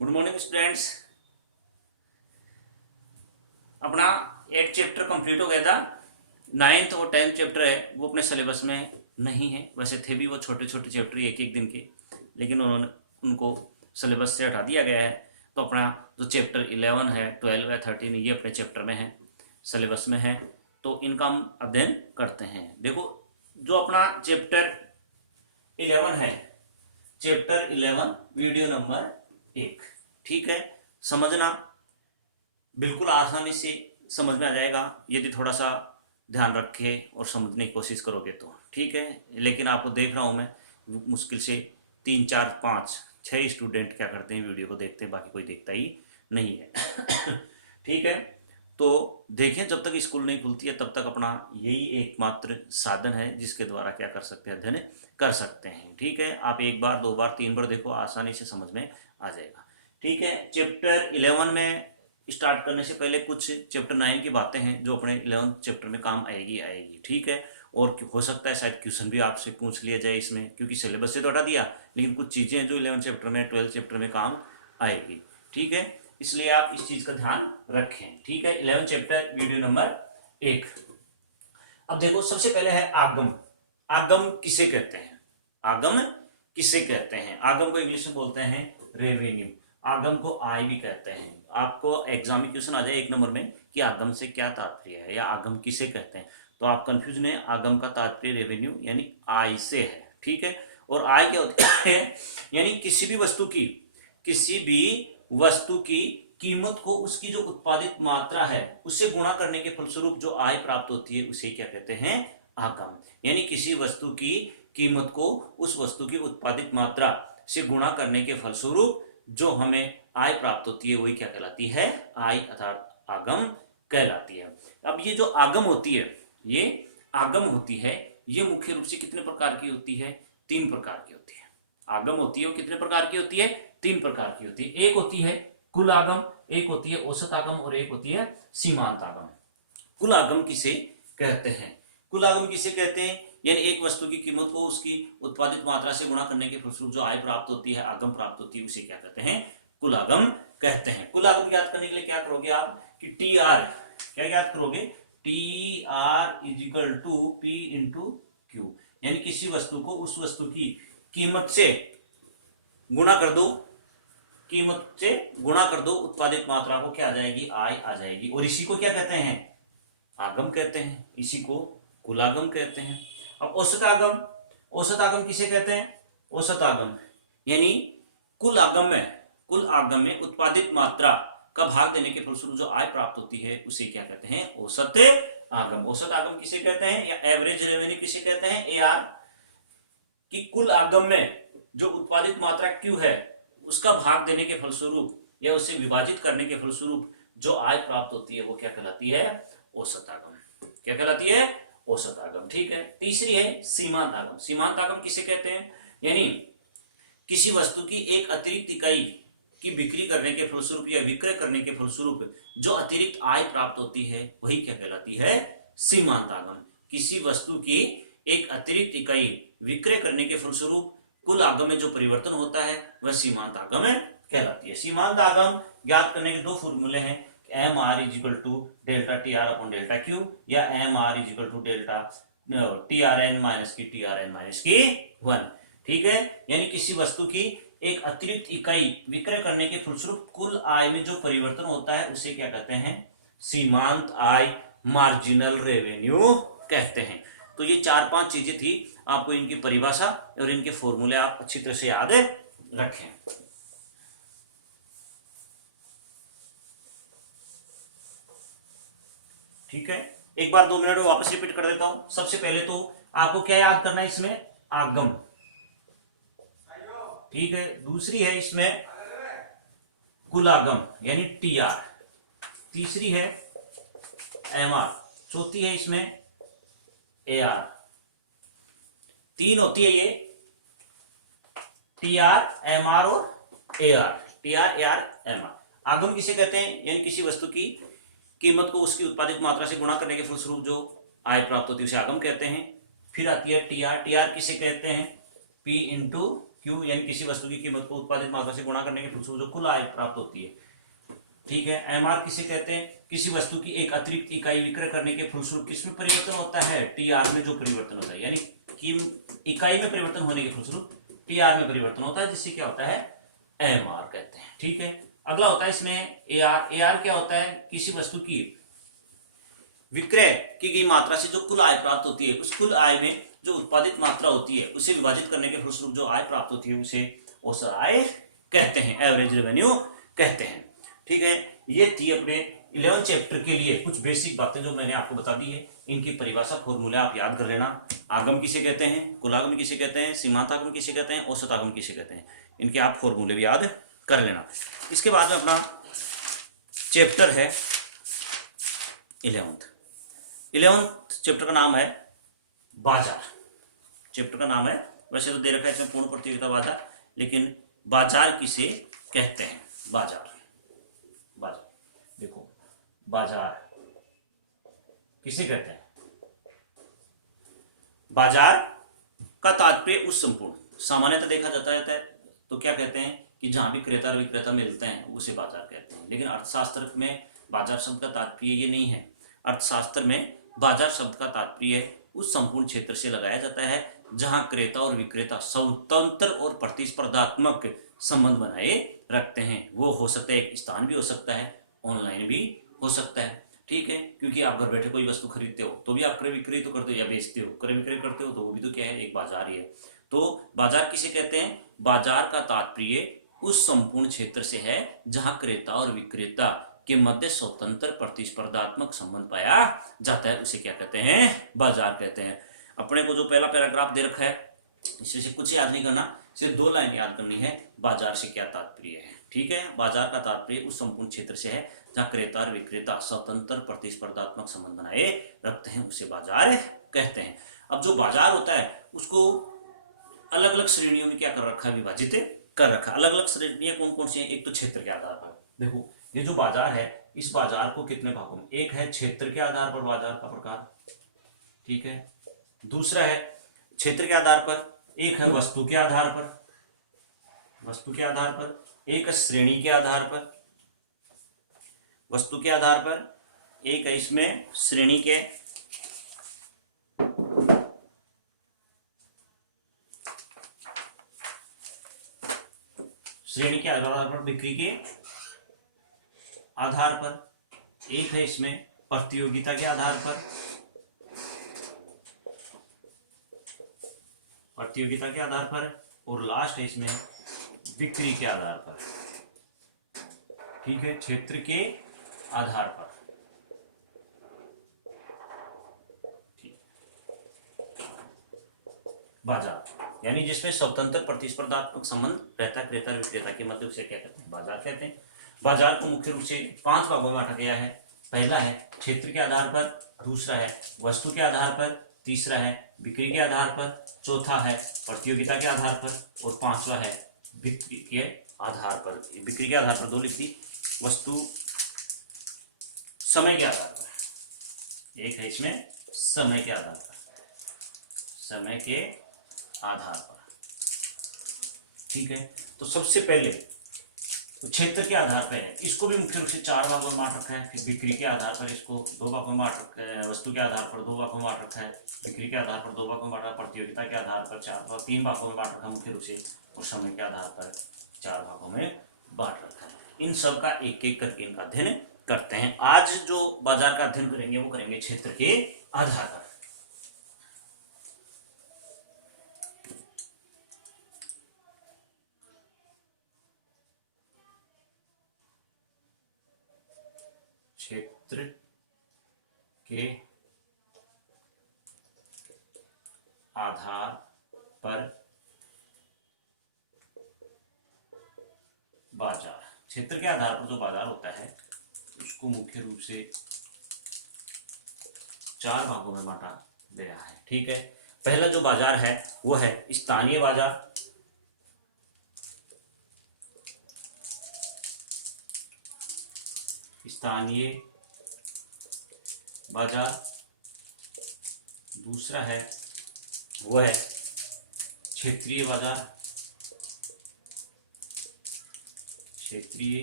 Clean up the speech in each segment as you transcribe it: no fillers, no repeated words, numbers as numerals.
Good morning students. अपना 8 chapter complete हो गया था। 9th और 10th चैप्टर है वो अपने सिलेबस में नहीं है। वैसे थे भी वो छोटे छोटे चैप्टर एक एक दिन के, लेकिन उन्होंने उनको सिलेबस से हटा दिया गया है। तो अपना जो चैप्टर 11 है, 12 है, 13 ये अपने चैप्टर में है, सिलेबस में है। तो इनका हम अध्ययन करते हैं। देखो, जो अपना चैप्टर 11 है, चैप्टर 11 वीडियो नंबर 1, ठीक है। समझना बिल्कुल आसानी से समझ में आ जाएगा यदि थोड़ा सा ध्यान रखे और समझने की कोशिश करोगे तो, ठीक है। लेकिन आपको देख रहा हूँ मैं, मुश्किल से 3 4 5 6 स्टूडेंट क्या करते हैं, वीडियो को देखते हैं, बाकी कोई देखता ही नहीं है। ठीक है, तो देखें, जब तक स्कूल नहीं खुलती है तब तक अपना यही एकमात्र साधन है जिसके द्वारा क्या कर सकते हैं, अध्ययन कर सकते हैं। ठीक है, आप 1 बार 2 बार 3 बार देखो, आसानी से समझ में आ जाएगा। ठीक है, चैप्टर 11 में स्टार्ट करने से पहले कुछ चैप्टर 9 की बातें हैं जो अपने 11th चैप्टर में काम आएगी। ठीक है, और हो सकता है शायद क्वेश्चन भी आपसे पूछ लिया जाए इसमें, क्योंकि सिलेबस से तो हटा दिया, लेकिन कुछ चीजें हैं जो 11th चैप्टर में 12th चैप्टर में काम आएगी। ठीक है, इसलिए आप इस चीज का ध्यान रखें। ठीक है, 11th चैप्टर वीडियो नंबर 1। अब देखो, सबसे पहले है आगम। आगम किसे कहते हैं? आगम किसे कहते हैं? आगम को इंग्लिश में बोलते हैं रेवेन्यू। आगम को आय भी कहते हैं। आपको एग्जाम में क्वेश्चन आ जाए 1 नंबर में कि आगम से क्या तात्पर्य है या आगम किसे कहते हैं, तो आप कंफ्यूज नहीं। आगम का तात्पर्य रेवेन्यू यानी आय से है। ठीक है, और आय क्या होती है? यानी किसी भी वस्तु की कीमत को उसकी जो उत्पादित मात्रा है उससे गुणा करने के फलस्वरूप जो आय प्राप्त होती है उसे क्या कहते हैं? आगम। यानी किसी वस्तु की कीमत को उस वस्तु की उत्पादित मात्रा से गुणा करने के फलस्वरूप जो हमें आय प्राप्त होती है वही क्या कहलाती है? आय अर्थात आगम कहलाती है। अब ये जो आगम होती है, ये मुख्य रूप से कितने प्रकार की होती है? 3 प्रकार की होती है। आगम होती है वो कितने प्रकार की होती है? 3 प्रकार की होती है। एक होती है कुल आगम, एक होती है औसत आगम और एक होती है सीमांत आगम। कुल आगम किसे कहते हैं? कुल आगम किसे कहते हैं? यानी एक वस्तु की कीमत को उसकी उत्पादित मात्रा से गुणा करने के फलस्वरूप जो आय प्राप्त होती है, आगम प्राप्त होती है, उसे क्या कहते हैं? कुल आगम कहते हैं। कुल आगम याद करने के लिए क्या करोगे आप कि टी आर, क्या याद करोगे? T R is equal to P into Q. यानी किसी वस्तु को उस वस्तु की कीमत से गुणा कर दो, उत्पादित मात्रा को क्या आ जाएगी? आय आ जाएगी। और इसी को क्या कहते हैं? आगम कहते हैं। इसी को कुल आगम कहते हैं। अब औसत आगम किसे कहते हैं? औसत आगम यानी कुल आगम में उत्पादित मात्रा का भाग देने के फलस्वरूप जो आय प्राप्त होती है उसे क्या कहते हैं? औसत आगम। औसत आगम किसे कहते हैं? या एवरेज रेवेन्यू किसे कहते हैं? एआर। कि कुल आगम में जो उत्पादित मात्रा क्यू है उसका भाग देने के फलस्वरूप या उसे विभाजित करने के फलस्वरूप जो आय प्राप्त होती है वो क्या कहलाती है? औसत आगम। क्या कहलाती है? औसत आगम। ठीक है, तीसरी है सीमांत आगम। सीमांत आगम किसे कहते हैं? यानी किसी वस्तु की एक अतिरिक्त इकाई की बिक्री करने के फलस्वरूप या विक्रय करने के फलस्वरूप जो अतिरिक्त आय प्राप्त होती है वही क्या कहलाती है? सीमांत आगम। किसी वस्तु की एक अतिरिक्त इकाई विक्रय करने के फलस्वरूप कुल आगम में जो परिवर्तन होता है वह सीमांत आगम कहलाती है। सीमांत आगम ज्ञात करने के 2 फॉर्मूले हैं, M R is equal to delta T R upon delta Q, या M R is equal to delta T R N minus की टी आर एन माइनस की 1। ठीक है, यानी किसी वस्तु की एक अतिरिक्त इकाई विक्रय करने के फलस्वरूप कुल आय में जो परिवर्तन होता है उसे क्या कहते हैं? सीमांत आय, मार्जिनल रेवेन्यू कहते हैं। तो ये 4-5 चीजें थी, आपको इनकी परिभाषा और इनके फॉर्मूले आप अच्छी तरह से याद रखें। ठीक है, एक बार 2 मिनट में वापस रिपीट कर देता हूं। सबसे पहले तो आपको क्या याद करना है इसमें? आगम। ठीक है, दूसरी है इसमें कुल आगम यानी टी आर, तीसरी है एम आर, चौथी है इसमें ए आर, 3 होती है ये टी आर, एम आर और A R. T R, A R, M R. आगम किसे कहते हैं? यानी किसी वस्तु की कीमत को उसकी उत्पादित मात्रा से गुणा करने के फलस्वरूप जो आय प्राप्त होती है उसे आगम कहते हैं। फिर आती है टी आर। टी आर किसे कहते हैं? पी इंटू क्यू यानी किसी वस्तु की कीमत को उत्पादित मात्रा से गुणा करने के फलस्वरूप जो कुल आय प्राप्त होती है। ठीक है, एम आर किसे कहते हैं, किसी वस्तु की एक अतिरिक्त इकाई विक्रय करने के फलस्वरूप किसमें परिवर्तन होता है, टी आर में जो परिवर्तन होता है, यानी कि इकाई में परिवर्तन होने के फलस्वरूप टी आर में परिवर्तन होता है, जिससे क्या होता है एम आर कहते हैं। ठीक है, अगला होता है इसमें ए आर। ए आर क्या होता है, किसी वस्तु की विक्रय की गई मात्रा से जो कुल आय प्राप्त होती है, उस कुल आय में जो उत्पादित मात्रा होती है उसे विभाजित करने के फलस्वरूप जो आय प्राप्त होती है उसे औसत आय कहते हैं, एवरेज रेवेन्यू कहते हैं। ठीक है, ये थी अपने 11 चैप्टर के लिए कुछ बेसिक बातें जो मैंने आपको बता दी है। इनकी परिभाषा फॉर्मूला आप याद कर लेना। आगम किसे कहते हैं, कुलागम किसे कहते हैं, सीमांतागम किसे कहते हैं, औसतागम किसे कहते हैं, इनके आप फॉर्मूले भी याद कर लेना। इसके बाद में अपना चैप्टर है 11th चैप्टर का नाम है बाजार। चैप्टर का नाम है, वैसे तो दे रखा है इसमें पूर्ण प्रतियोगिता बाजार, लेकिन बाजार किसे कहते हैं, बाजार देखो बाजार किसे कहते हैं। बाजार का तात्पर्य उस संपूर्ण, सामान्यतः देखा जाता है तो क्या कहते हैं कि जहां भी क्रेता और विक्रेता मिलते हैं उसे बाजार कहते हैं, लेकिन अर्थशास्त्र में बाजार शब्द का तात्पर्य ये नहीं है। अर्थशास्त्र में बाजार शब्द का तात्पर्य उस संपूर्ण क्षेत्र से लगाया जाता है जहां क्रेता और विक्रेता स्वतंत्र और प्रतिस्पर्धात्मक संबंध बनाए रखते हैं। वो हो सकता है एक स्थान भी हो सकता है, ऑनलाइन भी हो सकता है। ठीक है, क्योंकि आप घर बैठे कोई वस्तु खरीदते हो तो भी आप क्रय विक्रय तो करते हो, या बेचते हो क्रय विक्रय करते हो, तो वो भी तो क्या है, एक बाजार ही है। तो बाजार किसे कहते हैं, बाजार का तात्पर्य उस संपूर्ण क्षेत्र से है जहां क्रेता और विक्रेता के मध्य स्वतंत्र प्रतिस्पर्धात्मक संबंध पाया जाता है, उसे क्या कहते हैं, बाजार कहते हैं। अपने को जो पहला पैराग्राफ दे रखा है इसमें से कुछ याद नहीं करना, सिर्फ 2 लाइन याद करनी है, बाजार से क्या तात्पर्य है। ठीक है, बाजार का तात्पर्य उस संपूर्ण क्षेत्र से है जहां क्रेता और विक्रेता स्वतंत्र प्रतिस्पर्धात्मक संबंध बनाए रखते हैं, उसे बाजार कहते हैं। अब जो बाजार होता है उसको अलग अलग श्रेणियों में क्या कर रखा है, विभाजित कर रखा है। अलग अलग श्रेणियां कौन कौन सी हैं, एक तो क्षेत्र के आधार पर, देखो ये जो बाजार है इस बाजार को कितने भागों में, एक है क्षेत्र के आधार पर बाजार का प्रकार, ठीक है, दूसरा है क्षेत्र के आधार पर, एक है वस्तु के आधार पर, वस्तु के आधार पर, एक है श्रेणी के आधार पर, वस्तु के आधार पर, एक है इसमें श्रेणी के आधार पर, बिक्री के आधार पर, एक है इसमें प्रतियोगिता के आधार पर, प्रतियोगिता के आधार पर, और लास्ट है इसमें बिक्री के आधार पर। ठीक है, क्षेत्र के आधार पर। ठीक, बाजार यानी जिसमें स्वतंत्र प्रतिस्पर्धात्मक संबंध रहता है क्रेता विक्रेता के मध्य, उसे क्या कहते हैं, बाजार कहते हैं। बाजार को मुख्य रूप से 5 भागों में बांटा गया है। पहला है क्षेत्र के आधार पर, दूसरा है वस्तु के आधार पर, तीसरा है बिक्री के आधार पर, चौथा है प्रतियोगिता के आधार पर, और पांचवा है बिक्री के आधार पर। बिक्री के आधार पर 2 लिख दी, वस्तु समय के आधार पर, एक है इसमें समय के आधार पर, समय के आधार पर। ठीक है, तो सबसे पहले तो क्षेत्र के आधार पर है, इसको भी मुख्य रूप से 4 भागों में बांट रखा है। फिर बिक्री के आधार पर इसको 2 भागों में बांट रखा है, वस्तु के आधार पर 2 भागों में बांट रखा है, बिक्री के आधार पर 2 भागों में बांटा, प्रतियोगिता के आधार पर 3 भागों में बांट रखा मुख्य रूप से, और समय के आधार पर 4 भागों में बांट रखा है। इन सब का एक एक करके इनका अध्ययन करते हैं। आज जो बाजार का अध्ययन करेंगे वो करेंगे क्षेत्र के आधार पर। क्षेत्र के आधार पर बाजार, क्षेत्र के आधार पर जो बाजार होता है उसको मुख्य रूप से 4 भागों में बांटा गया है। ठीक है, पहला जो बाजार है वो है स्थानीय बाजार, स्थानीय बाजार। दूसरा है वो है क्षेत्रीय बाजार, क्षेत्रीय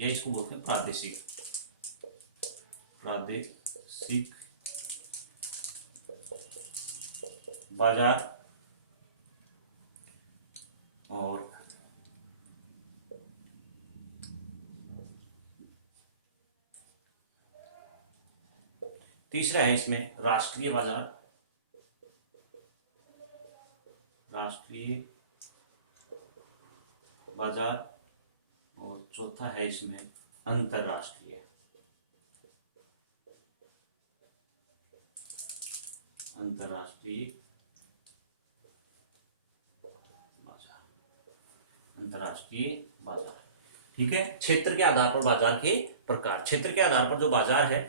या इसको बोलते हैं प्रादेशिक बाजार। और तीसरा है इसमें राष्ट्रीय बाजार। और चौथा है इसमें अंतरराष्ट्रीय बाजार। ठीक है, क्षेत्र के आधार पर बाजार के प्रकार। क्षेत्र के आधार पर जो बाजार है,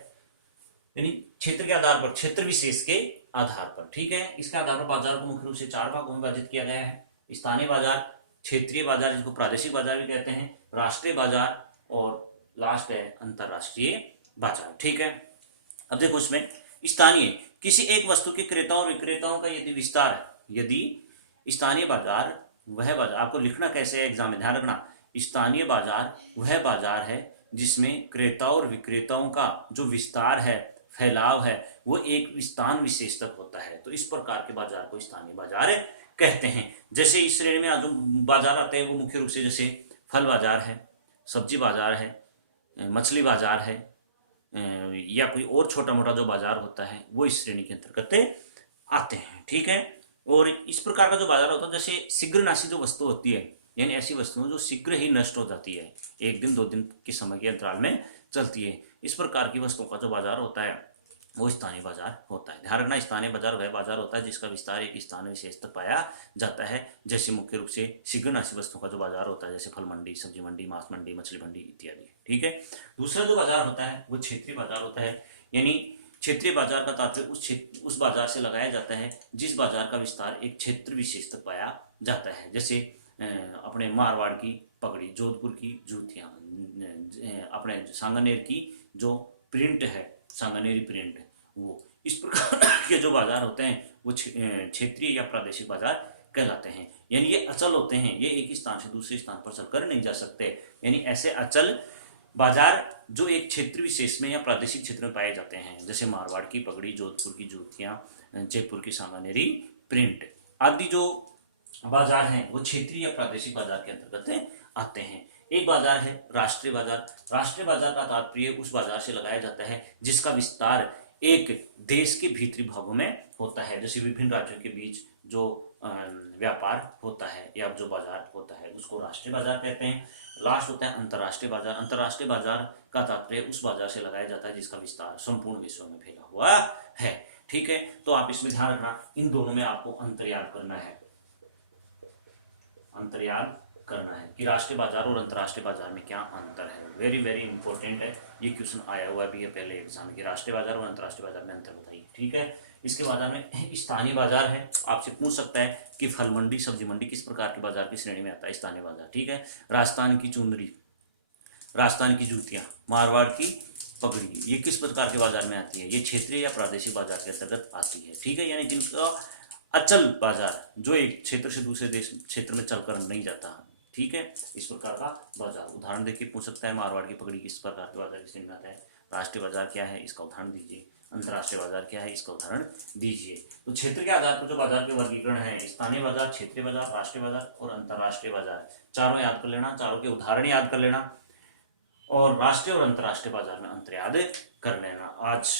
यानी क्षेत्र के आधार पर, क्षेत्र विशेष के आधार पर, ठीक है, इसके आधार पर बाजार को मुख्य रूप से 4 भागों में विभाजित किया गया है। स्थानीय बाजार, क्षेत्रीय बाजार जिसको प्रादेशिक बाजार भी कहते हैं, राष्ट्रीय बाजार और लास्ट है अंतरराष्ट्रीय बाजार। ठीक है, अब देखो इसमें स्थानीय, किसी एक वस्तु के क्रेताओं और विक्रेताओं का यदि विस्तार है, यदि स्थानीय बाजार वह बाजार, आपको लिखना कैसे है एग्जाम में ध्यान रखना, स्थानीय बाजार वह बाजार है जिसमें क्रेताओं और विक्रेताओं का जो विस्तार है, फैलाव है, वो एक स्थान विशेष तक होता है, तो इस प्रकार के बाजार को स्थानीय बाजार कहते हैं। जैसे इस श्रेणी में जो बाजार आते हैं वो मुख्य रूप से जैसे फल बाजार है, सब्जी बाजार है, मछली बाजार है, या कोई और छोटा मोटा जो बाजार होता है वो इस श्रेणी के अंतर्गत आते हैं। ठीक है, और इस प्रकार का जो बाजार होता है, जैसे शीघ्रनाशी जो वस्तु होती है, यानी ऐसी वस्तुएं जो शीघ्र ही नष्ट हो जाती है, 1 दिन 2 दिन के समय के अंतराल में चलती है, इस प्रकार की वस्तुओं का जो बाजार होता है वो स्थानीय बाजार होता है। ध्यान रखना, स्थानीय बाजार वह बाजार होता है जिसका विस्तार एक स्थान विशेष तक पाया जाता है। जैसे मुख्य रूप से शीघ्रनाशी वस्तुओं का जो बाजार होता है, जैसे फल मंडी, सब्जी मंडी, मांस मंडी, मछली मंडी इत्यादि। ठीक है, दूसरा जो बाजार होता है वो क्षेत्रीय बाजार होता है, यानी क्षेत्रीय बाजार का तात्पर्य उस बाजार से लगाया जाता है जिस बाजार का विस्तार एक क्षेत्र विशेष तक पाया जाता है। जैसे अपने मारवाड़ की पगड़ी, जोधपुर की जूतियां, अपने सांगानेर की जो प्रिंट है, सांगानेरी प्रिंट, वो इस प्रकार के जो बाजार होते हैं वो क्षेत्रीय या प्रादेशिक बाजार कहलाते हैं। यानी ये अचल होते हैं, ये एक स्थान से दूसरे स्थान पर चलकर नहीं जा सकते। यानी ऐसे अचल बाजार जो एक क्षेत्र विशेष में या प्रादेशिक क्षेत्र में पाए जाते हैं, जैसे मारवाड़ की पगड़ी, जोधपुर की जूतियां, जयपुर की सांगानेरी प्रिंट आदि जो बाजार हैं वो क्षेत्रीय या प्रादेशिक बाजार के अंतर्गत आते हैं। एक बाजार है राष्ट्रीय बाजार। राष्ट्रीय बाजार का तात्पर्य उस बाजार से लगाया जाता है जिसका विस्तार एक देश के भीतरी भागों में होता है, जैसे विभिन्न राज्यों के बीच जो व्यापार होता है या जो बाजार होता है उसको राष्ट्रीय बाजार कहते हैं। लास्ट होता है अंतरराष्ट्रीय बाजार। अंतरराष्ट्रीय बाजार का तात्पर्य उस बाजार से लगाया जाता है जिसका विस्तार संपूर्ण विश्व में फैला हुआ है। ठीक है, तो आप इसमें ध्यान रखना, इन दोनों में आपको अंतर याद करना है, अंतर याद करना है कि राष्ट्रीय बाजार और अंतरराष्ट्रीय बाजार में क्या अंतर है। वेरी वेरी इंपॉर्टेंट है, ये क्वेश्चन आया हुआ भी है पहले एग्जाम के, राष्ट्रीय बाजार और अंतरराष्ट्रीय बाजार में अंतर बताइए। ठीक है, इसके बाजार में स्थानीय बाजार है, आपसे पूछ सकता है कि फल मंडी, सब्जी मंडी किस प्रकार के बाजार की श्रेणी में आता है, स्थानीय बाजार। ठीक है, राजस्थान की चुनरी, राजस्थान की जूतियां, मारवाड़ की पगड़ी, ये किस प्रकार के बाजार में आती है, ये क्षेत्रीय या प्रादेशिक बाजार के अंतर्गत आती है। ठीक है, यानी जिनका अचल बाजार जो एक क्षेत्र से दूसरे देश क्षेत्र में चलकर नहीं जाता। ठीक है, इस प्रकार का बाजार उदाहरण देखिए पूछ सकता है, मारवाड़ की पगड़ी किस प्रकार के बाजार की श्रेणी में आता है, राष्ट्रीय बाजार क्या है इसका उदाहरण दीजिए, अंतरराष्ट्रीय बाजार क्या है इसका उदाहरण दीजिए। तो क्षेत्र के आधार पर जो बाजार के वर्गीकरण है, स्थानीय बाजार, क्षेत्रीय बाजार, राष्ट्रीय बाजार और अंतरराष्ट्रीय बाजार, चारों याद कर लेना, चारों के उदाहरण याद कर लेना और राष्ट्रीय और अंतरराष्ट्रीय बाजार में अंतर याद कर लेना। आज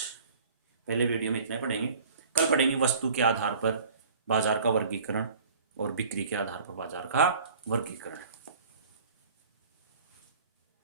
पहले वीडियो में इतना पढ़ेंगे, कल पढ़ेंगे वस्तु के आधार पर बाजार का वर्गीकरण और बिक्री के आधार पर बाजार का वर्गीकरण।